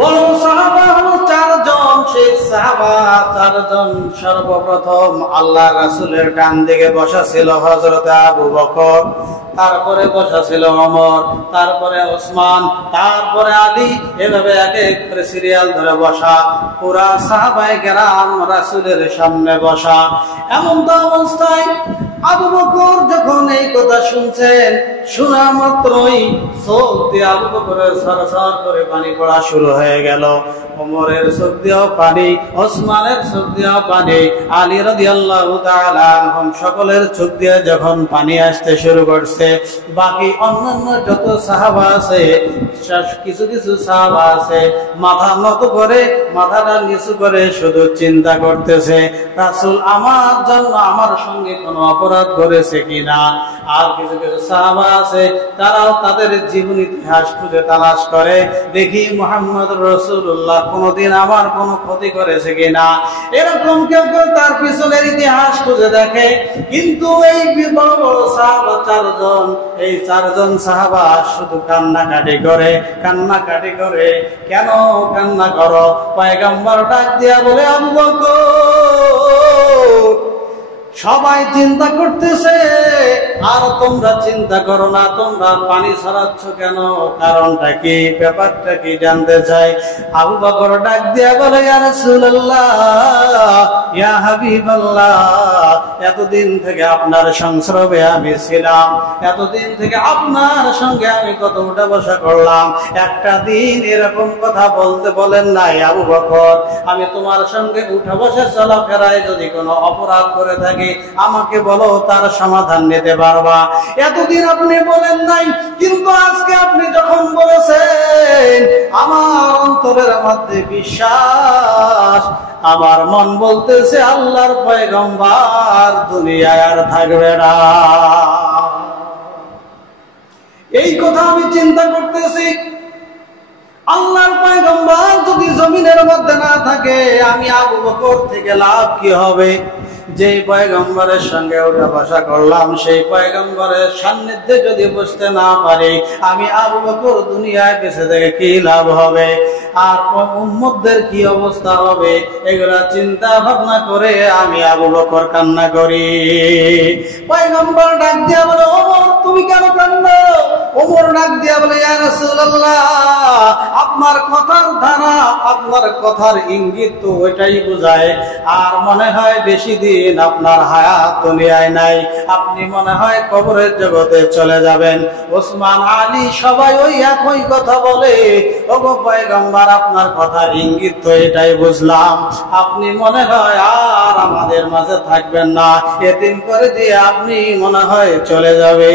বড় সাহাবা হলো চারজন। সেই সাহাবা চারজন সর্বপ্রথম আল্লাহ রাসূলের ডান দিকে বসা ছিল হযরত আবু বকর, তারপরে বসা ছিল ওমর, তারপরে ওসমান, তারপরে আলী। এভাবে এক এক করে সিরিয়াল ধরে বসা, পুরা সাহাবায়ে কেরাম রাসূলের সামনে বসা। এমন তো অবস্থায় আবু বকর যখন এই কথা শুনছেন, শোনা মাত্রই চোখ দিয়ে আবু বকরের সরসর করে পানি পড়া শুরু হয়ে গেল। ওমরের চোখ দিয়েও পানি, ওসমানের চোখ দিয়েও পানি, আলী রাদিয়াল্লাহু তাআলা আনহুম সকলের চোখ দিয়ে যখন পানি আসতে শুরু করছে, বাকি অন্যান্য যত সাহাবা আছে, কিছু কিছু সাহাবা আছে মাথা নত করে, মাথাটা নিচু করে শুধু চিন্তা করতেছে, রাসূল আমার জন্য আমার সঙ্গে কোনো অপরাধ করেছে কিনা। আর কিছু কিছু সাহাবা আছে তারাও তাদের জীবন ইতিহাস খুঁজে তালাশ করে, দেখি মুহাম্মদ রাসূলুল্লাহ কোনদিন আমার কোনো ক্ষতি করেছে কিনা। এরকম কেউ কেউ তার পিছনের ইতিহাস খুঁজে দেখে। কিন্তু এই বড় বড় সাহাবা চারজন, এই চারজন সাহাবা শুধু কান্নাকাটি করে, কান্নাকাটি করে। কেন কান্না করো? পয়গম্বর ডাক দিয়া বলে, আবু বকর, সবাই চিন্তা করতেছে আর তোমরা চিন্তা করো না, তোমরা পানি ছড়াচ্ছ কেন? কারণটা কি? ব্যাপারটা কি জানতে চাই। আবু বকর ডাক দিয়া বলে, ইয়া রাসূলুল্লাহ, ইয়া হাবিবাল্লাহ, এতদিন থেকে আপনার সংস্রবে আমি ছিলাম, এতদিন থেকে আপনার সঙ্গে আমি কত উঠা বসা করলাম, একটা দিন এরকম কথা বলতে বলেন নাই আবু বকর। আমি তোমার সঙ্গে উঠা বসা চলাফেরায় যদি কোনো অপরাধ করে থাকি আমাকে বলো, তার সমাধান নিতে পারবা। এতদিন আপনি বলেন নাই, কিন্তু আজকে আপনি যখন বলেছেন আমার অন্তরের মধ্যে বিশ্বাস, আমার মন বলতেছে আল্লাহর পয়গম্বর দুনিয়ায় আর থাকবে না। এই কথা আমি চিন্তা করতেছি, আল্লাহর পয়গম্বর যদি জমিনের মধ্যে না থাকে, আমি আবু বকর থেকে লাভ কি হবে? যে পয়গম্বরের সঙ্গে ওঠা বসা করলাম, সেই পয়গম্বরের সান্নিধ্যে যদি বসতে না পারি, আমি আবু বকর দুনিয়ায় বেঁচে থেকে কি লাভ হবে? আর উম্মতদের কি অবস্থা হবে? এগুলা চিন্তা ভাবনা করে আমি আবু বকর কান্না করি। পয়গম্বর ডাক দিয়া বলে, ওমর তুমি কেন কান্না? ওমর ডাক দিয়া বলে, ইয়া রাসূলুল্লাহ, আপনার কথার ধারা, আপনার কথার ইঙ্গিত তো ওইটাই বোঝায়, আর মনে হয় বেশি দিন আপনার হায়াত দুনিয়ায় নাই, আপনি মনে হয় কবরের জগতে চলে যাবেন। ওসমান, আলী সবাই ওই একই কথা বলে, ওগো পয়গম্বর, আপনার কথার ইঙ্গিত তো এটাই বুঝলাম, আপনি মনে হয় আর আমাদের মাঝে থাকবেন না, এতিম করে দিয়ে আপনি মনে হয় চলে যাবে।